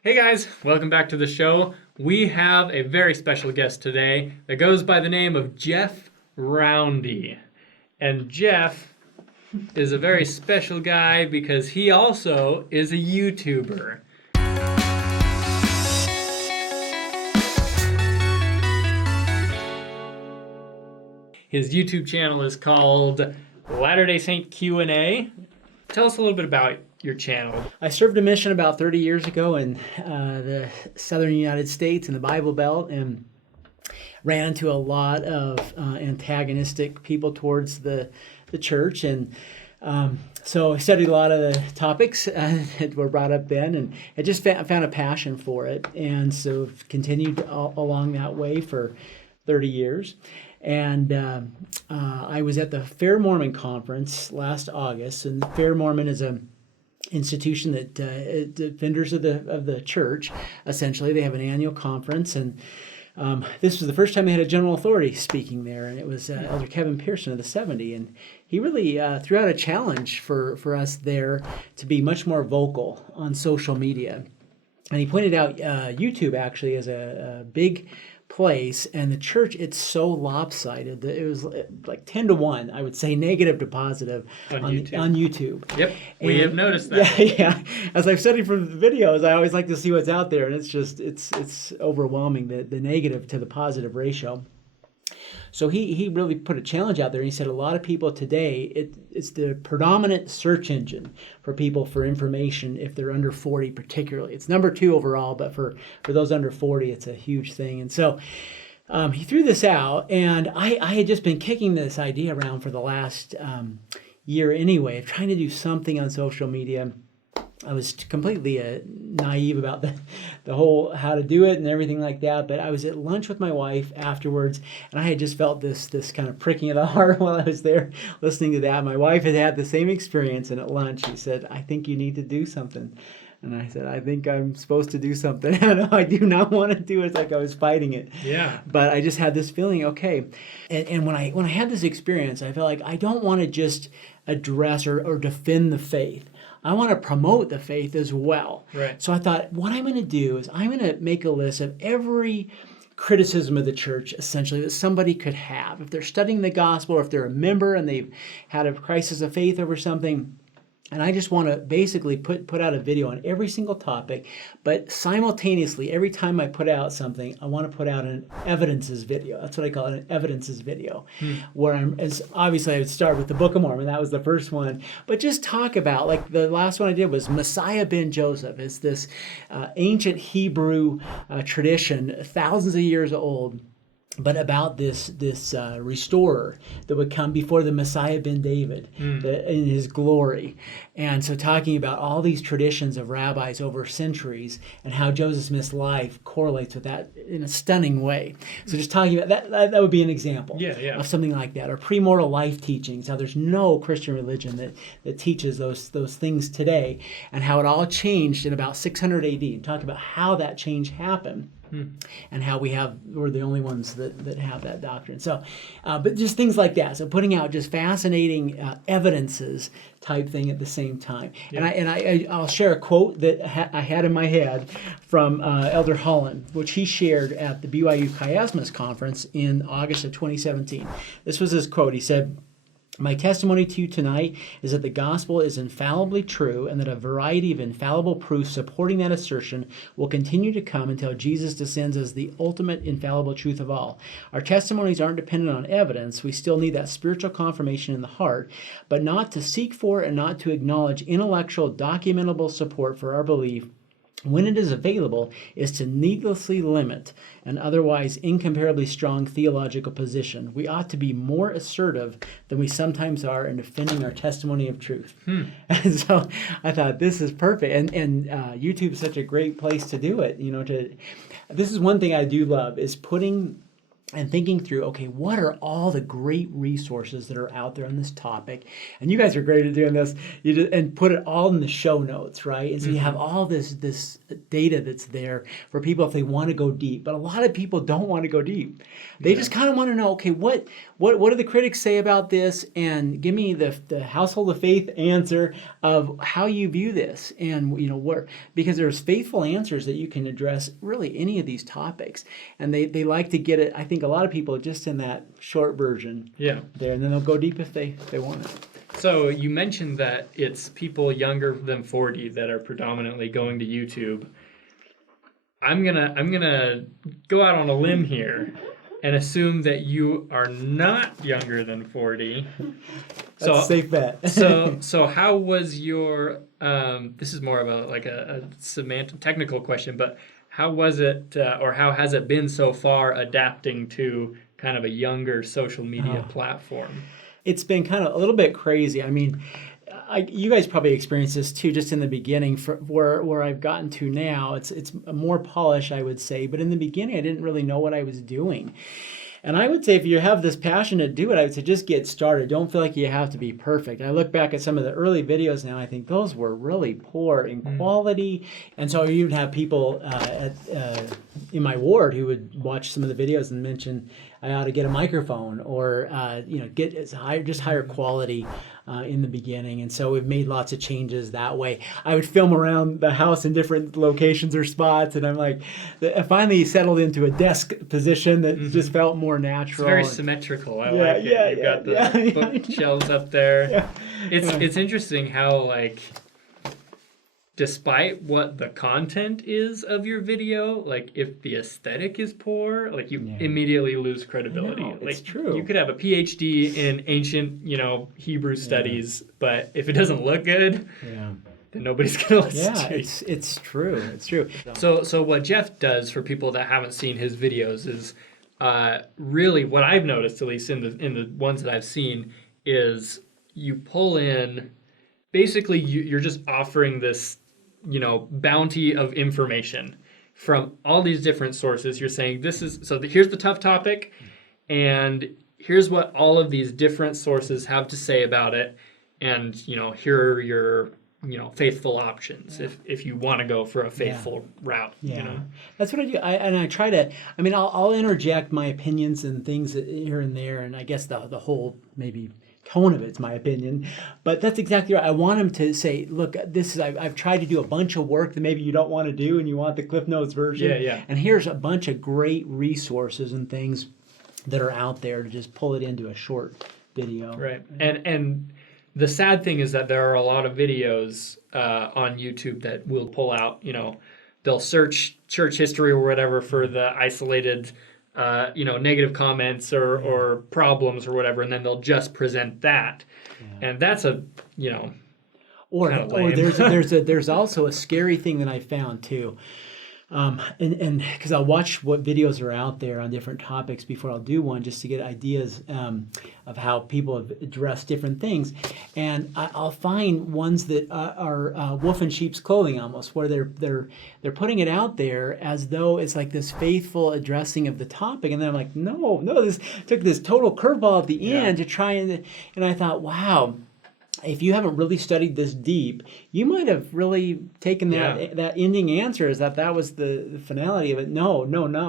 Hey guys, welcome back to the show. We have a very special guest today that goes by the name of Jeff Roundy. And Jeff is a very special guy because he also is a YouTuber. His YouTube channel is called Latter-day Saint Q&A. Tell us a little bit about your channel. I served a mission about 30 years ago in the southern United States in the Bible Belt and ran into a lot of antagonistic people towards the church. And so I studied a lot of the topics that were brought up then, and I just found a passion for it. And so continued along that way for 30 years. And I was at the FairMormon conference last August, and FairMormon is a institution that defenders of the church. Essentially, they have an annual conference, and this was the first time they had a general authority speaking there, and it was Elder Kevin Pearson of the 70, and he really threw out a challenge for us there to be much more vocal on social media, and he pointed out YouTube actually as a big place, and the church, it's so lopsided that it was like 10 to 1, I would say, negative to positive on YouTube. Yep, we have noticed that. Yeah. As I've studied from the videos, I always like to see what's out there, and it's overwhelming, the negative to the positive ratio. So he really put a challenge out there, and he said a lot of people today, it's the predominant search engine for people for information if they're under 40 particularly. It's number 2 overall, but for those under 40, it's a huge thing. And so he threw this out, and I had just been kicking this idea around for the last year anyway, of trying to do something on social media. I was completely naive about the whole how to do it and everything like that. But I was at lunch with my wife afterwards, and I had just felt this kind of pricking of the heart while I was there listening to that. My wife had had the same experience, and at lunch she said, "I think you need to do something." And I said, "I think I'm supposed to do something." And I do not want to do it. It's like I was fighting it. Yeah. But I just had this feeling, okay. And when I had this experience, I felt like I don't want to just address or defend the faith. I want to promote the faith as well. Right. So I thought, what I'm going to do is I'm going to make a list of every criticism of the church, essentially, that somebody could have. If they're studying the gospel, or if they're a member and they've had a crisis of faith over something. And I just want to basically put out a video on every single topic, but simultaneously, every time I put out something, I want to put out an evidences video. That's what I call it, an evidences video, where obviously I would start with the Book of Mormon. That was the first one, but just talk about, like the last one I did was Messiah ben Joseph. It's this ancient Hebrew tradition, thousands of years old, but about this restorer that would come before the Messiah ben David in his glory. And so talking about all these traditions of rabbis over centuries and how Joseph Smith's life correlates with that in a stunning way. So just talking about that would be an example of something like that. Or premortal life teachings, how there's no Christian religion that teaches those things today, and how it all changed in about 600 AD, and talk about how that change happened. And how we're the only ones that have that doctrine. So, but just things like that. So putting out just fascinating evidences type thing at the same time. Yeah. And I'll share a quote that I had in my head from Elder Holland, which he shared at the BYU Chiasmus Conference in August of 2017. This was his quote. He said, "My testimony to you tonight is that the gospel is infallibly true, and that a variety of infallible proofs supporting that assertion will continue to come until Jesus descends as the ultimate infallible truth of all. Our testimonies aren't dependent on evidence. We still need that spiritual confirmation in the heart, but not to seek for and not to acknowledge intellectual, documentable support for our belief when it is available, is to needlessly limit an otherwise incomparably strong theological position. We ought to be more assertive than we sometimes are in defending our testimony of truth." And so I thought, this is perfect. And YouTube is such a great place to do it. This is one thing I do love, is putting and thinking through, okay, what are all the great resources that are out there on this topic? And you guys are great at doing this. You just, and put it all in the show notes, right? And so you have all this data that's there for people if they want to go deep. But a lot of people don't want to go deep. They just kind of want to know, okay, what do the critics say about this? And give me the household of faith answer of how you view this, and because there's faithful answers that you can address really any of these topics, and they like to get it. I think a lot of people just in that short version there, and then they'll go deep if they want it. So you mentioned that it's people younger than 40 that are predominantly going to YouTube. I'm gonna go out on a limb here and assume that you are not younger than 40. That's a safe bet. so how was your this is more of a semantic technical question, but how was it or how has it been so far adapting to kind of a younger social media platform? It's been kind of a little bit crazy. I mean, you guys probably experienced this too, just in the beginning. Where I've gotten to now, it's more polished, I would say. But in the beginning, I didn't really know what I was doing. And I would say if you have this passion to do it, I would say just get started. Don't feel like you have to be perfect. I look back at some of the early videos now, I think those were really poor in quality. And so you would have people in my ward who would watch some of the videos and mention I ought to get a microphone or get higher quality in the beginning. And so we've made lots of changes that way. I would film around the house in different locations or spots, and I'm like, I finally settled into a desk position that just felt more natural. It's very symmetrical. I like it. You've got the bookshelves up there. Yeah. It's interesting how despite what the content is of your video, if the aesthetic is poor, you immediately lose credibility. It's true. You could have a PhD in ancient, Hebrew studies, but if it doesn't look good, then nobody's gonna listen to it. It's true. It's true. So what Jeff does for people that haven't seen his videos is really what I've noticed, at least in the ones that I've seen, is you pull in. Basically, you're just offering this bounty of information from all these different sources. You're saying here's the tough topic, and here's what all of these different sources have to say about it, and here are your faithful options if you want to go for a faithful route. That's what I do. I try to. I mean, I'll interject my opinions and things here and there, and I guess the whole maybe tone of it's my opinion, but that's exactly right. I want them to say, look, this is I've tried to do a bunch of work that maybe you don't want to do and you want the Cliff Notes version. And here's a bunch of great resources and things that are out there to just pull it into a short video. Right. And the sad thing is that there are a lot of videos on YouTube that will pull out, they'll search church history or whatever for the isolated negative comments or problems or whatever, and then they'll just present that, and that's or there's also a scary thing that I found too, and because I'll watch what videos are out there on different topics before I'll do one, just to get ideas of how people have addressed different things, and I'll find ones that are wolf in sheep's clothing almost, where they're putting it out there as though it's like this faithful addressing of the topic, and then I'm like, no, this took this total curveball at the end to try and I thought, wow. If you haven't really studied this deep, you might have really taken that ending answer as that was the finality of it. No,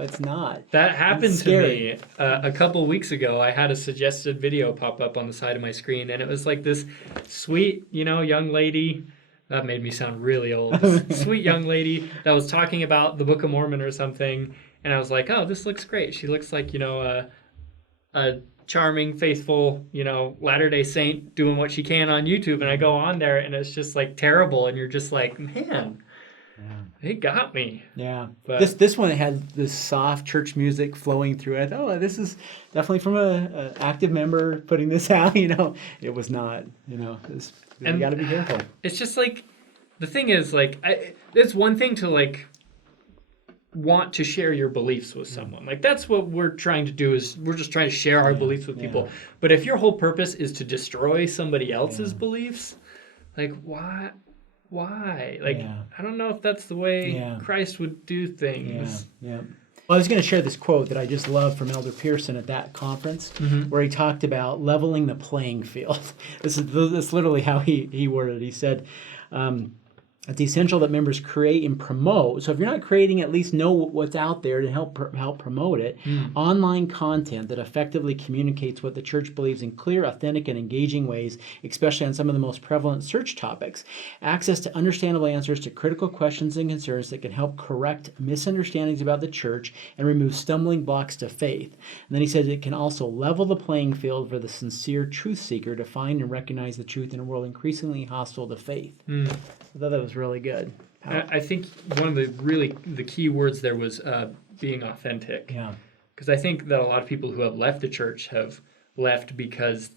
it's not. That happened to me a couple weeks ago. I had a suggested video pop up on the side of my screen, and it was like this sweet, young lady. That made me sound really old. Sweet young lady that was talking about the Book of Mormon or something, and I was like, oh, this looks great. She looks like, a charming, faithful, Latter-day Saint doing what she can on YouTube, and I go on there and it's just terrible, and you're just like, man, they got me. Yeah, but this one had this soft church music flowing through it. I thought, oh, this is definitely from a active member putting this out. It was not. You got to be careful. It's just the thing is it's one thing to want to share your beliefs with someone. That's what we're trying to do, is we're just trying to share our beliefs with people. But if your whole purpose is to destroy somebody else's beliefs, why? I don't know if that's the way Christ would do things. Well, I was going to share this quote that I just love from Elder Pearson at that conference, where he talked about leveling the playing field. This is literally how he worded it. He said, it's essential that members create and promote. So if you're not creating, at least know what's out there to help promote it. Online content that effectively communicates what the church believes in clear, authentic, and engaging ways, especially on some of the most prevalent search topics. Access to understandable answers to critical questions and concerns that can help correct misunderstandings about the church and remove stumbling blocks to faith. And then he said it can also level the playing field for the sincere truth seeker to find and recognize the truth in a world increasingly hostile to faith. I thought that was really good. I think one of the key words there was being authentic. Yeah. Because I think that a lot of people who have left the church have left because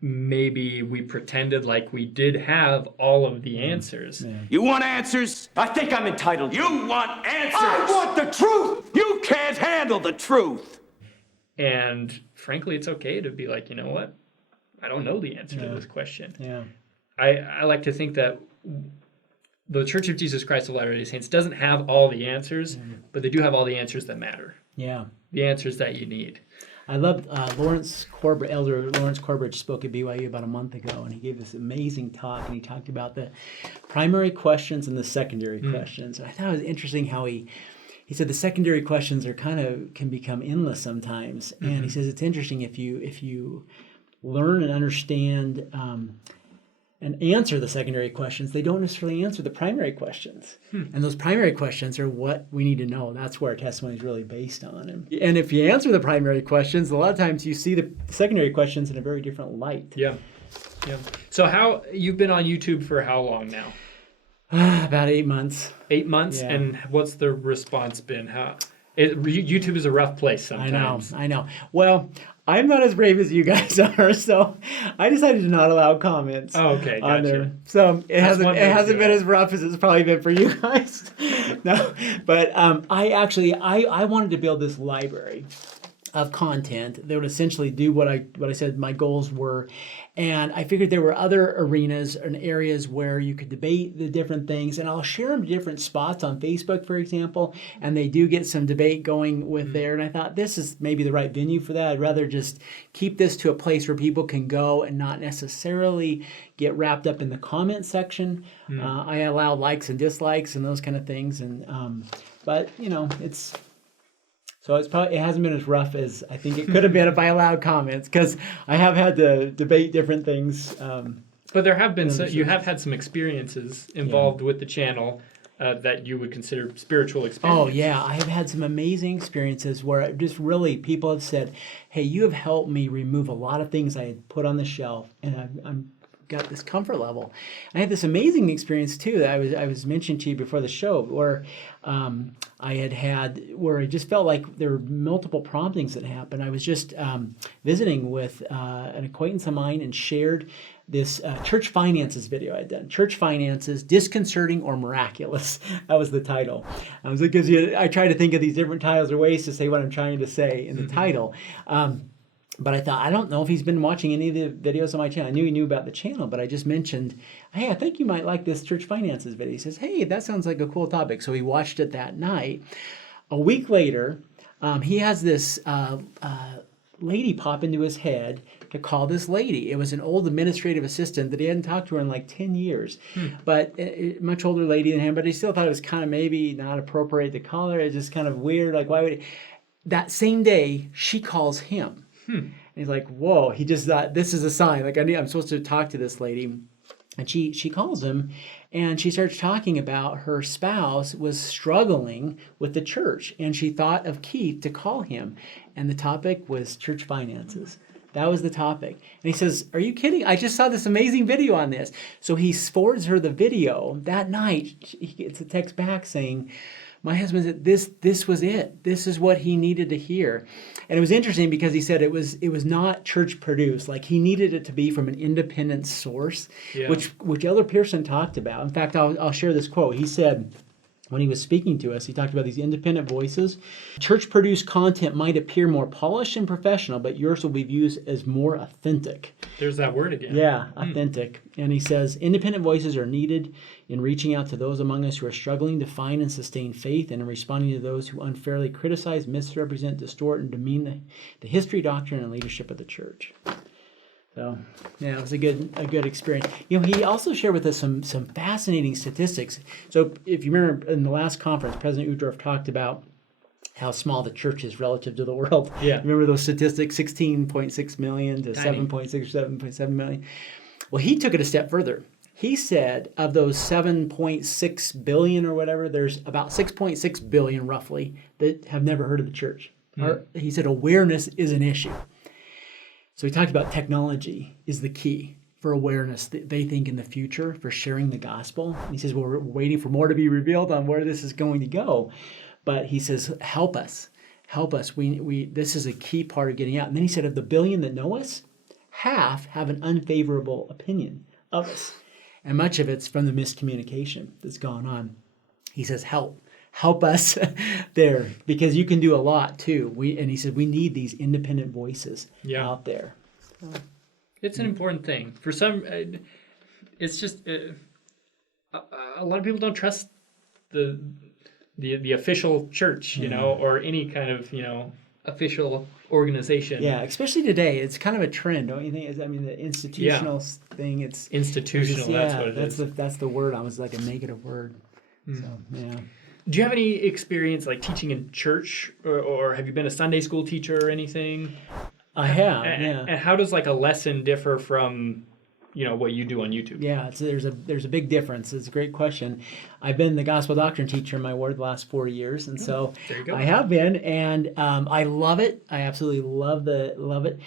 maybe we pretended like we did have all of the answers. Yeah. You want answers? I think I'm entitled. You want answers? I want the truth! You can't handle the truth! And frankly, it's okay to be like, you know what? I don't know the answer to this question. Yeah. I like to think that the Church of Jesus Christ of Latter-day Saints doesn't have all the answers, but they do have all the answers that matter. Yeah. The answers that you need. I loved Elder Lawrence Corbridge spoke at BYU about a month ago, and he gave this amazing talk, and he talked about the primary questions and the secondary questions. I thought it was interesting how he said the secondary questions can become endless sometimes, and he says it's interesting if you learn and understand and answer the secondary questions, they don't necessarily answer the primary questions. And those primary questions are what we need to know. That's where our testimony is really based on. And if you answer the primary questions, a lot of times you see the secondary questions in a very different light. Yeah. So you've been on YouTube for how long now? About 8 months. 8 months? Yeah. And what's the response been? YouTube is a rough place sometimes. I know. Well, I'm not as brave as you guys are, so I decided to not allow comments Oh, okay, on gotcha. there. So it hasn't been as rough as it's probably been for you guys. No, but I wanted to build this library of content that would essentially do what I said my goals were. And I figured there were other arenas and areas where you could debate the different things. And I'll share them to different spots on Facebook, for example. And they do get some debate going with there. And I thought this is maybe the right venue for that. I'd rather just keep this to a place where people can go and not necessarily get wrapped up in the comment section. I allow likes and dislikes and those kind of things. And but, it's... So it hasn't been as rough as I think it could have been if I allowed comments, because I have had to debate different things. But there have been you have had some experiences involved with the channel that you would consider spiritual experiences. Oh yeah, I have had some amazing experiences where just really people have said, "Hey, you have helped me remove a lot of things I had put on the shelf, and I'm got this comfort level." And I had this amazing experience too that I was mentioning to you before the show, where where I just felt like there were multiple promptings that happened. I was just visiting with an acquaintance of mine and shared this church finances video I'd done. Church finances, disconcerting or miraculous. That was the title. Because I try to think of these different titles or ways to say what I'm trying to say in the title. But I thought, I don't know if he's been watching any of the videos on my channel. I knew he knew about the channel, but I just mentioned, hey, I think you might like this church finances video. He says, hey, that sounds like a cool topic. So he watched it that night. A week later, he has this lady pop into his head to call this lady. It was an old administrative assistant that he hadn't talked to her in like 10 years. But a much older lady than him, but he still thought it was kind of maybe not appropriate to call her. It's just kind of weird. Like, why would he? That same day, she calls him. And he's like, whoa, he just thought, this is a sign. Like, I'm supposed to talk to this lady. And she calls him, and she starts talking about her spouse was struggling with the church. And she thought of Keith to call him. And the topic was church finances. That was the topic. And he says, are you kidding? I just saw this amazing video on this. So he forwards her the video. That night, he gets a text back saying, my husband said, this was it. This is what he needed to hear. And it was interesting because he said it was not church produced. Like, he needed it to be from an independent source, which Elder Pearson talked about. In fact, I'll share this quote. He said, when he was speaking to us, he talked about these independent voices. Church-produced content might appear more polished and professional, but yours will be viewed as more authentic. There's that word again. Yeah, authentic. And he says, independent voices are needed in reaching out to those among us who are struggling to find and sustain faith, and in responding to those who unfairly criticize, misrepresent, distort, and demean the history, doctrine, and leadership of the church. So, yeah, it was a good experience. You know, he also shared with us some fascinating statistics. So, if you remember in the last conference, President Uhdorf talked about how small the church is relative to the world. Yeah. Remember those statistics, 16.6 million to Tiny. 7.6 or 7.7 million? Well, he took it a step further. He said of those 7.6 billion or whatever, there's about 6.6 billion roughly that have never heard of the church. He said awareness is an issue. So he talked about technology is the key for awareness that they think in the future for sharing the gospel. He says, well, we're waiting for more to be revealed on where this is going to go. But he says, help us. We this is a key part of getting out. And then he said, of the billion that know us, half have an unfavorable opinion of us. And much of it's from the miscommunication that's gone on. He says, help us there, because you can do a lot too. And he said, we need these independent voices out there. It's an important thing. For some, it's just, a lot of people don't trust the official church, you know, or any kind of, you know, official organization. Yeah, especially today. It's kind of a trend, don't you think? I mean, the institutional thing, it's... Institutional, that's what it is. That's the word. I was like a negative word. So, yeah. Do you have any experience like teaching in church, or have you been a Sunday school teacher or anything? I have, And how does like a lesson differ from, you know, what you do on YouTube? Yeah, there's a big difference. It's a great question. I've been the gospel doctrine teacher in my ward the last 4 years, and so there you go. I have been, and I love it. I absolutely love it.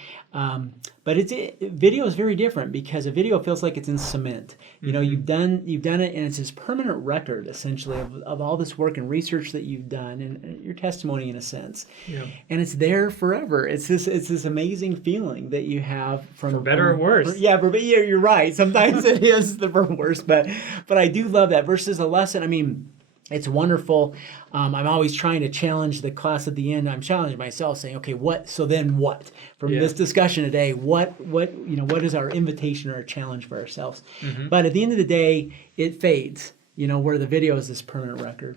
But video is very different because a video feels like it's in cement. You know, you've done it, and it's this permanent record essentially of all this work and research that you've done, and your testimony in a sense. Yeah. And it's there forever. It's this amazing feeling that you have from For better or worse. Yeah, you're right. Sometimes it is the for worse, but I do love that versus a lesson. I mean, it's wonderful. I'm always trying to challenge the class at the end. I'm challenging myself, saying, "Okay, what? So then what? From this discussion today, what is our invitation or our challenge for ourselves?" But at the end of the day, it fades. You know, where the video is this permanent record.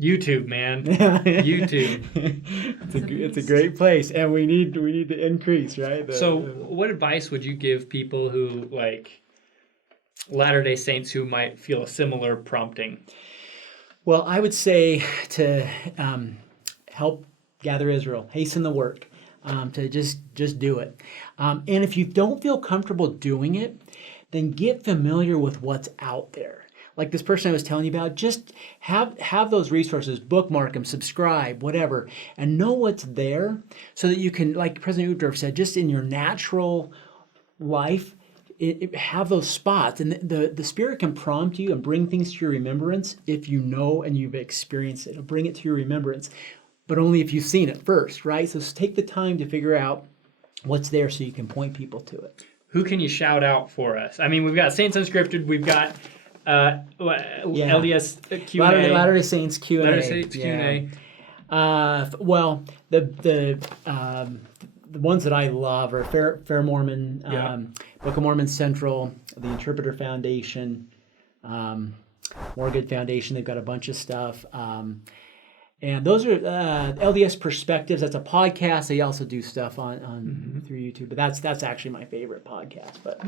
YouTube, man. YouTube. It's a great place, and we need to increase, right? So, what advice would you give people who like Latter-day Saints who might feel a similar prompting? Well, I would say to help gather Israel, hasten the work, to just do it. And if you don't feel comfortable doing it, then get familiar with what's out there. Like this person I was telling you about, just have those resources, bookmark them, subscribe, whatever, and know what's there so that you can, like President Uhdorf said, just in your natural life, have those spots. And the Spirit can prompt you and bring things to your remembrance if you know and you've experienced it. It'll bring it to your remembrance, but only if you've seen it first, right? So take the time to figure out what's there so you can point people to it. Who can you shout out for us? I mean, we've got Saints Unscripted, we've got LDS Q&A. Latter-day Saints Q&A. Latter-day Saints Q&A. Well, the ones that I love are FairMormon, Book of Mormon Central, the Interpreter Foundation, More Good Foundation. They've got a bunch of stuff. And those are LDS Perspectives. That's a podcast. They also do stuff on through YouTube. But that's actually my favorite podcast. But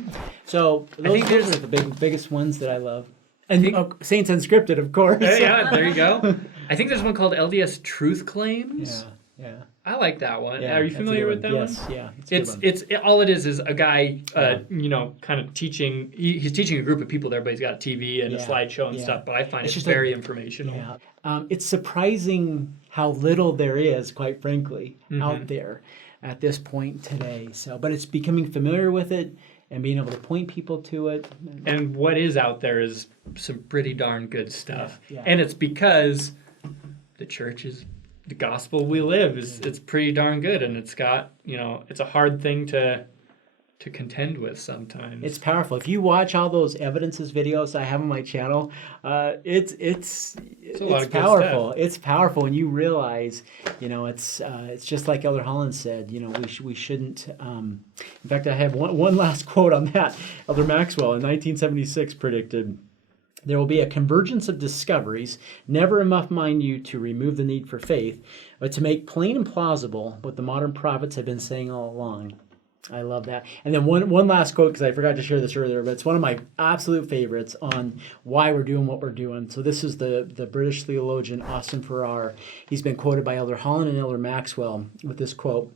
so those are the biggest ones that I love. And Saints Unscripted, of course. Yeah, there you go. I think there's one called LDS Truth Claims. Yeah. I like that one. Yeah, Are you familiar with that one? Yes, yeah. It's all it is a guy, kind of teaching. He's teaching a group of people there, but he's got a TV and a slideshow and stuff. But I find it's just very informational. Yeah. It's surprising how little there is, quite frankly, out there at this point today. So, but it's becoming familiar with it and being able to point people to it. And what is out there is some pretty darn good stuff. Yeah. And it's because the church is. The gospel we live it's pretty darn good, and it's got, it's a hard thing to to contend with sometimes. It's powerful. If you watch all those evidences videos I have on my channel, it's a lot of good powerful. stuff. It's powerful when you realize, it's just like Elder Holland said. We shouldn't. In fact, I have one last quote on that. Elder Maxwell in 1976 predicted, "There will be a convergence of discoveries, never enough, mind you, to remove the need for faith, but to make plain and plausible what the modern prophets have been saying all along." I love that. And then one last quote, because I forgot to share this earlier, but it's one of my absolute favorites on why we're doing what we're doing. So this is the British theologian Austin Farrar. He's been quoted by Elder Holland and Elder Maxwell with this quote: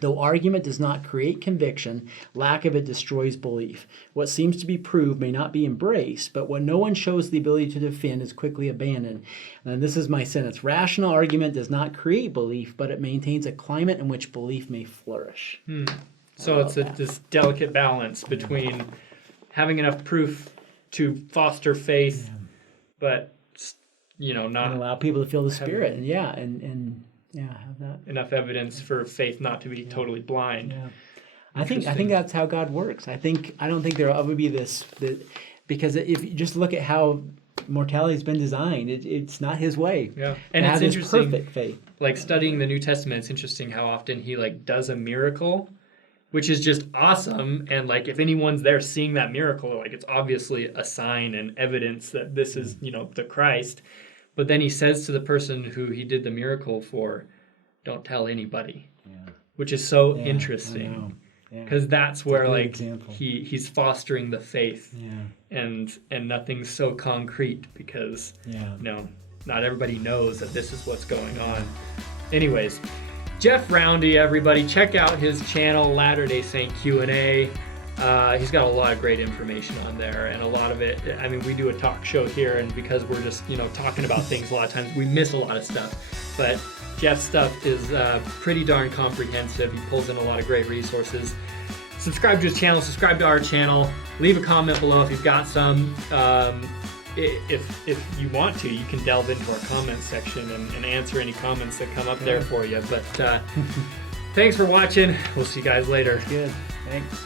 "Though argument does not create conviction, lack of it destroys belief. What seems to be proved may not be embraced, but what no one shows the ability to defend is quickly abandoned." And this is my sentence: "Rational argument does not create belief, but it maintains a climate in which belief may flourish." So it's this delicate balance between having enough proof to foster faith, but And not allow people to feel the Spirit, and have that. enough evidence for faith not to be totally blind. Yeah. I think that's how God works. I don't think there will ever be this because if you just look at how mortality has been designed, it's not His way. Yeah, And it's it's interesting. perfect faith. Like studying the New Testament, it's interesting how often He does a miracle, which is just awesome. And if anyone's there seeing that miracle, it's obviously a sign and evidence that this is the Christ. But then He says to the person who He did the miracle for, "Don't tell anybody," which is so interesting. Because that's where he's fostering the faith, and nothing's so concrete because not everybody knows that this is what's going on. Anyways, Jeff Roundy, everybody, check out his channel, Latter-day Saint Q&A. He's got a lot of great information on there, and a lot of it, we do a talk show here, and because we're just talking about things, a lot of times we miss a lot of stuff. But Jeff's stuff is pretty darn comprehensive. He pulls in a lot of great resources. Subscribe to his channel, subscribe to our channel, leave a comment below if you've got some. If you want to, you can delve into our comments section and answer any comments that come up there for you. But thanks for watching. We'll see you guys later. Good. Thanks.